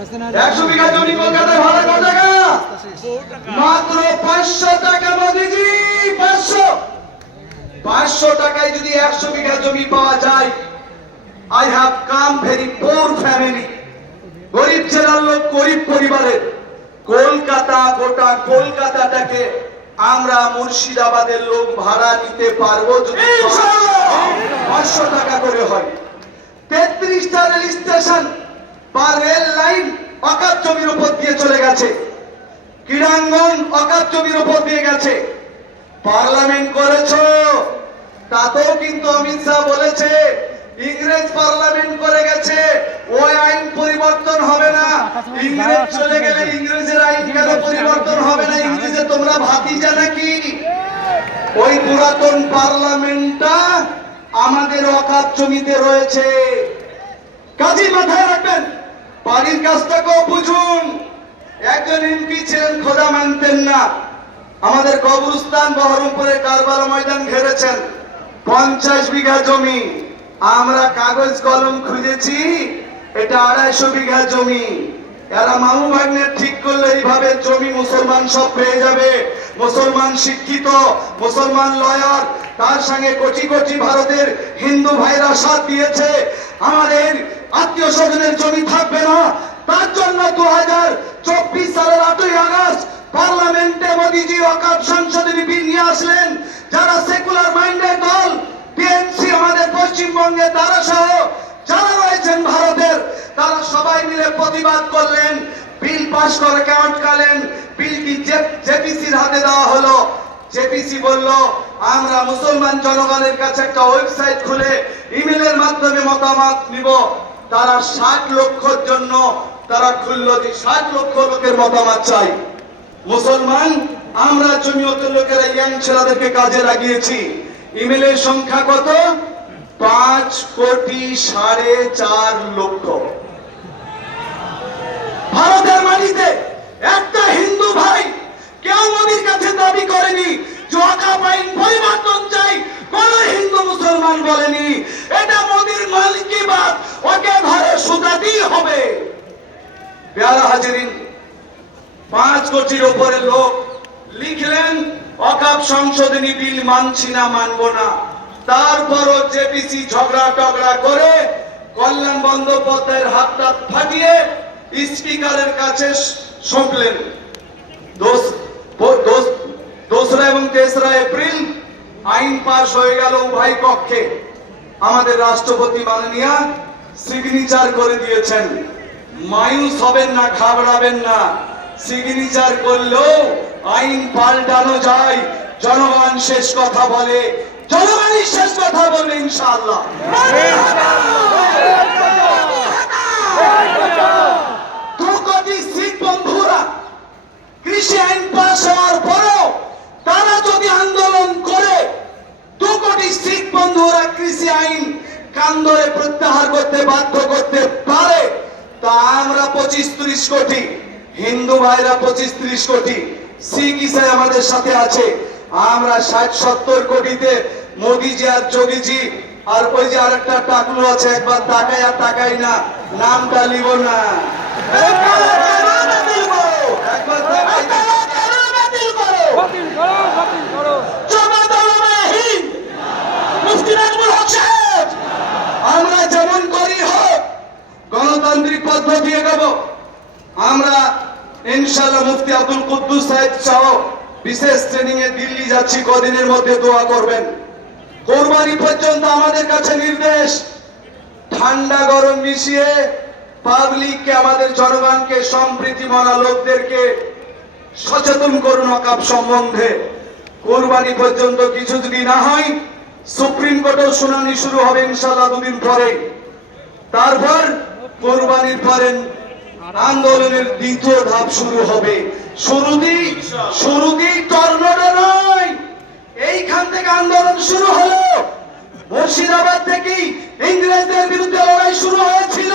100 বিঘা জমি কলকাতায় ভাড়া কত টাকা? মাত্র 500 টাকা মোদিজি, 500 টাকায় যদি 100 বিঘা জমি পাওয়া যায়। I have come very poor family, গরিব জেলার লোক, গরিব পরিবারের। কলকাতা, গোটা কলকাতাটাকে আমরা মুর্শিদাবাদের লোক ভাড়া নিতে পারবো যদি 500 টাকা করে হয়। 33টা রেল স্টেশন বা রেল লাইন অকাপ জমির উপর দিয়ে চলে গেছে, ক্রীড়াঙ্গন অকাপ জমির উপর দিয়ে গেছে। পার্লামেন্ট করেছো, তাতেও কিন্তু অমিত শাহ বলেছে ইংরেজ পার্লামেন্ট করে গেছে, ওই আইন পরিবর্তন হবে না। ইংরেজ চলে গেলে ইংরেজের আইন কেন পরিবর্তন হবে না? ইংরেজে তোমরা ভাতিজা নাকি? ওই পুরাতন পার্লামেন্টটা আমাদের অকাপ জমিতে রয়েছে। কাজী মাথায় রাখবেন, বাড়ির কাজটাকেও বুঝুন। একজন এমপি ছিলেন, খোদা মানতেন না, আমাদের কবরস্থান বহরমপুরে কারবালা ময়দান ঘেরেছেন, 50 বিঘা জমি। আমরা কাগজ কলম খুঁজেছি, এটা 250 বিঘা জমি। এরা মামু ভাগ্নে ঠিক করলে এইভাবে জমি মুসলমান সব পেয়ে যাবে। মুসলমান শিক্ষিত, মুসলমান লয়ার, তার সঙ্গে কোটি কোটি ভারতের হিন্দু ভাইরা সাথ দিয়েছে। আমাদের আত্মীয় স্বজনের জমি থাকবে না। তার জন্য 2024 সালের 8ই আগস্ট পার্লামেন্টে মোদিজি ওয়াকফ সংশোধনী বিল নিয়ে আসলেন। যারা সেকুলার মাইন্ডেড দল, টিএমসি আমাদের পশ্চিমবঙ্গে, তারা সহ যারা রয়েছেন ভারতের, তারা সবাই মিলে প্রতিবাদ করলেন। বিল পাস করে আটকালেন। বিলটি জেপিসির হাতে দেওয়া হলো। জেপিসি বলল আমরা মুসলমান জনগণের কাছে একটা ওয়েবসাইট খুলে ইমেলের মাধ্যমে মতামত নিব। তারা 60 লক্ষর জন্য তারা খুললো যে 60 লক্ষ লোকের মতামত চাই। মুসলমান আমরা জমিয়তের লোকেরা ইয়াং ছেলেদেরকে কাজে লাগিয়েছি। ইমেলের সংখ্যা কত? 5,4.5 লক্ষ। ভারতের মাটিতে একটা হিন্দু ভাই কেউ মোদির কাছে দাবি করেনি যে ওয়াকফ আইন পরিবর্তন চাই। কোন হিন্দু মুসলমান বলেনি। এটা মোদির মালিকি বাদ, ওকে ধরে সুদাতেই হবে। প্যারা হাজিরিন, 5 কোটির উপরে লোক লিখলেন ওয়াকফ সংশোধনী বিল মানছি না, মানবো না। তারপরও জেপিসি ঝগড়া টগড়া করে কল্যাণ বন্দ্যোপাধ্যায়ের হাতটা ফাটিয়ে স্পিকারের কাছে সঁপলেন। 2রা এবং 3রা এপ্রিল আইন পাশ হয়ে গেল উভয় পক্ষে। আমাদের রাষ্ট্রপতি মাননীয়া সিগনেচার করে দিয়েছেন। মায়ুস হবেন না, ঘাবড়াবেন না। সিগনেচার করলেও আইন পাল্টানো যায়। জনগণ শেষ কথা বলে, জনগণই শেষ কথা বলবে ইনশাআল্লাহ। শিখ বন্ধুরা কৃষি আইন পাশ হওয়ার পরও তারা যদি আন্দোলন করে, 2 কোটি শিখ বন্ধুরা কৃষি আইন কান ধরে প্রত্যাহার করতে বাধ্য করতে পারে, তা আমরা 25-30 কোটি, হিন্দু ভাইরা 25-30 কোটি, শিখ ইসাই আমাদের সাথে আছে। আমরা 60-70 কোটিতে মোদিজি আর যোগীজি আর ওই যে আরেকটা টাকলু আছে, একবার তাকাই আর তাকাই না, নামটা লিব না। আমরা যেমন করি হোক, গণতান্ত্রিক পদ্ধতি এগোবো। আমরা ইনশাআল্লাহ মুফতি আব্দুল কুদ্দুস সাহেব সহ বিশেষ ট্রেনিং এ দিল্লি যাচ্ছি, কদিনের মধ্যে দোয়া করবেন। কোরবানি পর্যন্ত আমাদের কাছে নির্দেশ, ঠান্ডা গরম মিশিয়ে পাবলিককে, আমাদের জনগণকে, সম্প্রীতি মনা লোকদেরকে সচেতন করুন ওয়াকফ সম্বন্ধে। কোরবানি পর্যন্ত কিছু যদি না হয়, সুপ্রিম কোর্টের শুনানি শুরু হবে ইনশাআল্লাহ 2 দিন পরে। তারপর কোরবানির পরে আন্দোলনের 2য় ধাপ শুরু হবে। শুরুতেই টর্নেডো নয়, এইখান থেকে আন্দোলন শুরু হলো। মুর্শিদাবাদ থেকেই ইংরেজদের বিরুদ্ধে লড়াই শুরু হয়েছিল।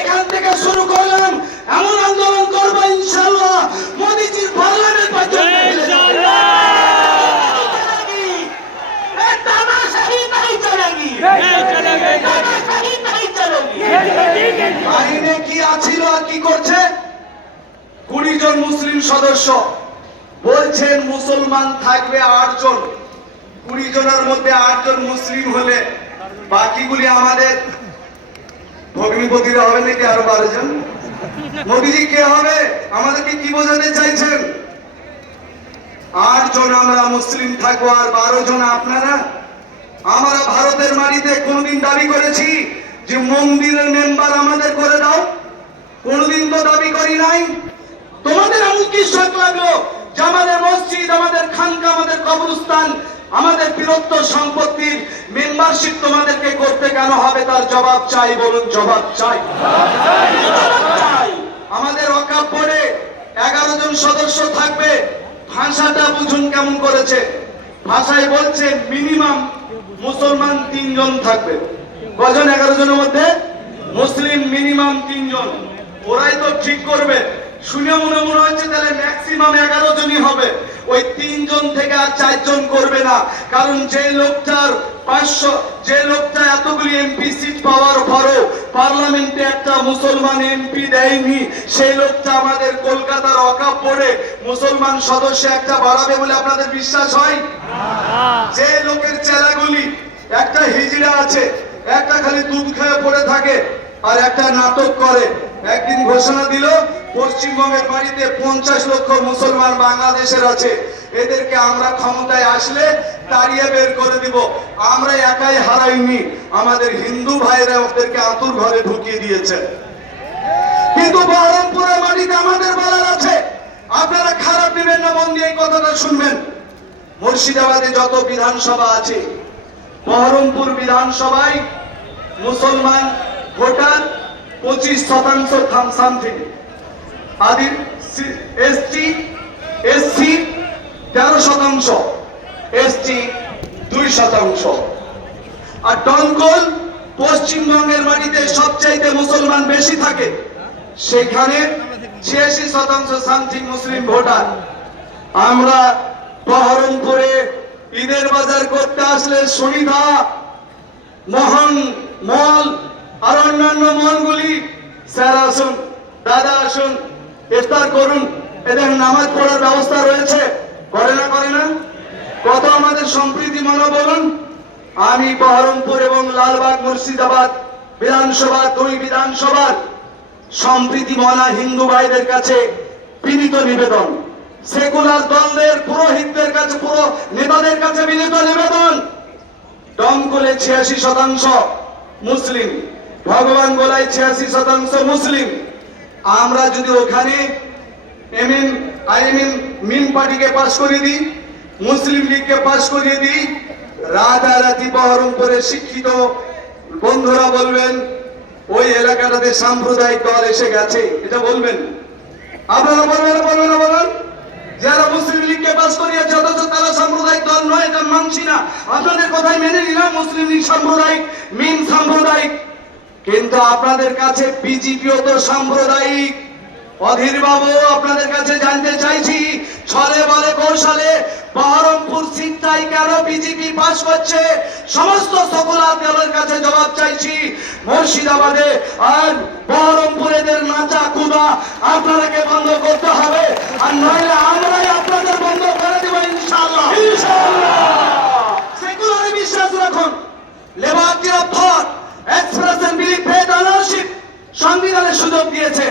এখান থেকে শুরু করলাম, এমন আন্দোলন করবো ইনশাআল্লাহ মোদিজির পার্লামেন্ট পর্যন্ত। আইনে কি ছিল আর কি করছে? 20 জন মুসলিম সদস্য বলছেন মুসলমান থাকবে 8 জন। 20 জনের মধ্যে 8 জন মুসলিম হলে বাকিগুলি আমাদের ভগ্নিপতিরা হবে নাকি আরো 12 জন? মোদিজি কে হবে? আমাদেরকে কি বোঝাতে চাইছেন? 8 জন আমরা মুসলিম থাকবো আর 12 জন আপনারা। আমরা ভারতের মাটিতে কোনদিন দাবি করেছি যে মন্দিরের মেম্বার আমাদের করে দাও? কোনদিন তো দাবি করি নাই। তোমাদের এমন কি শখ লাগলো যে আমাদের মসজিদ, আমাদের খানকা, আমাদের কবরস্থান, আমাদের বীরত্ব সম্পত্তির মেম্বারশিপ তোমাদেরকে করতে কেন হবে? তার জবাব চাই, বলুন জবাব চাই। আমাদের ওয়াকফ বোর্ডে 11 জন সদস্য থাকবে। ভাষাটা বুঝুন কেমন করেছে। ভাষায় বলছে মিনিমাম মুসলমান 3 জন থাকবে। কজন? 11 জনের মধ্যে মুসলিম মিনিমাম 3 জন। ওরাই তো ঠিক করবে। শুনে মনে হচ্ছে তাহলে ম্যাক্সিমাম 11 জনই হবে। ওই 3 জন থেকে আর 4 জন করবে না। কারণ যে লোকটার 500, যে লোকটা এতগুলি এমপি সিট পাওয়ার পরও পার্লামেন্টে একটা মুসলমান এমপি দেয়নি, সেই লোকটা আমাদের কলকাতার ওয়াকফ বোর্ডে মুসলমান সদস্য একটা বাড়াবে বলে আপনাদের বিশ্বাস হয়? যে লোকের চেলাগুলি একটা হিজড়া আছে, একটা খালি দুধ খেয়ে পড়ে থাকে আর একটা নাটক করে। একদিন ঘোষণা দিল পশ্চিমবঙ্গের বাড়িতে 50 লক্ষ মুসলমান বাংলাদেশের আছে, এদেরকে আমরা ক্ষমতায় আসলে তাড়িয়ে বের করে দিব। আমরা একাই হারাইনি, আমাদের হিন্দু ভাইরা ওদেরকে আতুর ঘরে ঢুকিয়ে দিয়েছে। কিন্তু বহরমপুরের বাড়িতে আমাদের বলার আছে, আপনারা খারাপ নেবেন না, মন দিয়ে এই কথাটা শুনবেন। মুর্শিদাবাদে যত বিধানসভা আছে, বহরমপুর বিধানসভায় মুসলমান ভোটার 25% সামথিং, আদি এসটি এসসি 13%, এসটি 2%। আর ডনকল পশ্চিমবঙ্গের মাটিতে সবচাইতে মুসলমান বেশি থাকে, সেখানে 86% সামথিং মুসলিম ভোটার। আমরা বহরমপুরে ঈদের বাজার করতে আসলে শনিদা, মোহন মল আর অন্যান্য মলগুলি, স্যার আসুন, দাদা আসুন, ইফতার করুন, এদের নামাজ পড়ার ব্যবস্থা রয়েছে, করে না? করে না? কত আমাদের সম্প্রীতি মনে বলুন। আমি বহরমপুর এবং লালবাগ মুর্শিদাবাদ বিধানসভা, 2 বিধানসভার সম্প্রীতি মনা হিন্দু ভাইদের কাছে বিনীত নিবেদন, সেকুলার দলদের পুরোহিতদের কাছে, পুরো নেতাদের কাছে বিনীত নিবেদন। ডমকলে 86% মুসলিম, ভগবান গোলায় 86% মুসলিম। আমরা যদি ওখানে মিন পার্টিকে পাশ করিয়ে দিই, মুসলিম লীগকে পাশ করিয়ে দিই, রাতারাতি বহরমপুরের শিক্ষিত বন্ধুরা বলবেন ওই এলাকাটাতে সাম্প্রদায়িক দল এসে গেছে, এটা বলবেন। আপনারা বলবেন না? বলবেন না? বলুন। যারা মুসলিম লীগকে পাশ করিয়েছে অথচ তারা সাম্প্রদায়িক দল নয়, এটা মানছি না। আপনাদের কথাই মেনে নিলাম, মুসলিম লীগ সাম্প্রদায়িক, মিন সাম্প্রদায়িক। কিন্তু আপনাদের কাছে বিজেপিও তো সাম্প্রদায়িক। অধীর বাবু, আপনাদের কাছে জানতে চাইছি, ছলে বলে কৌশলে বহরমপুর সিটটাই কেন বিজেপি পাস করছে? সমস্ত সেকুলার দলের কাছে জবাব চাইছি। মুর্শিদাবাদে আর বহরমপুরেদের নাচা কুদা আপনাদেরকে বন্ধ করতে হবে, আর নইলে আমরাই আপনাদের বন্ধ করে দেব ইনশাআল্লাহ। সেকুলারে বিশ্বাস রাখুন। Liberty of thought, express and believe, faith, worship সংবিধানের সুযোগ দিয়েছে।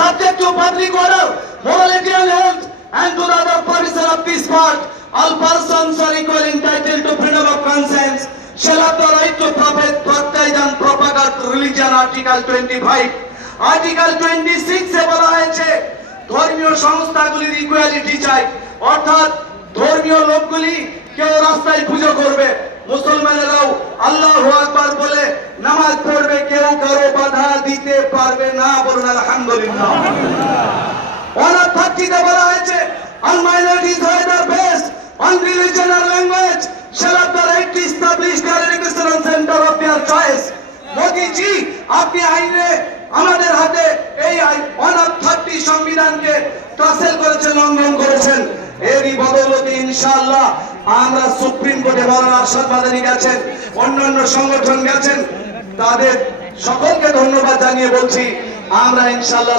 Subject to public order, morality and health, and to the other provision of this part, all persons are equal entitled to freedom of conscience, shall have the right to profess, practice and propagate religion. Article 25, Article 26 এ বলা হয়েছে ধর্মীয় সংস্থাগুলির equality চাই, অর্থাৎ ধর্মীয় লোকগুলি কেউ রাস্তায় পুজো করবে, মুসলমানেরাও আল্লাহু আকবার বলে নামাজ পড়বে, কেউ কারো বাধা দিতে পারবে না। বলুন আলহামদুলিল্লাহ। অনার ফাঁকিতে বলা হয়েছে all minorities whether based on religion or language shall have the right to establish their educational center of their choice. মোদিজি, আপনি আইনে আমাদের হাতে এই অনার 30 সংবিধানকে ক্যান্সেল করেছেন, লঙ্ঘন করেছেন। এরই বদৌলতে ইনশাআল্লাহ আমরা সুপ্রিম কোর্টে মাওলানা আরশাদ মাদানী গেছেন, অন্যান্য সংগঠন গেছেন, তাদের সকলকে ধন্যবাদ জানিয়ে বলছি আমরা ইনশাআল্লাহ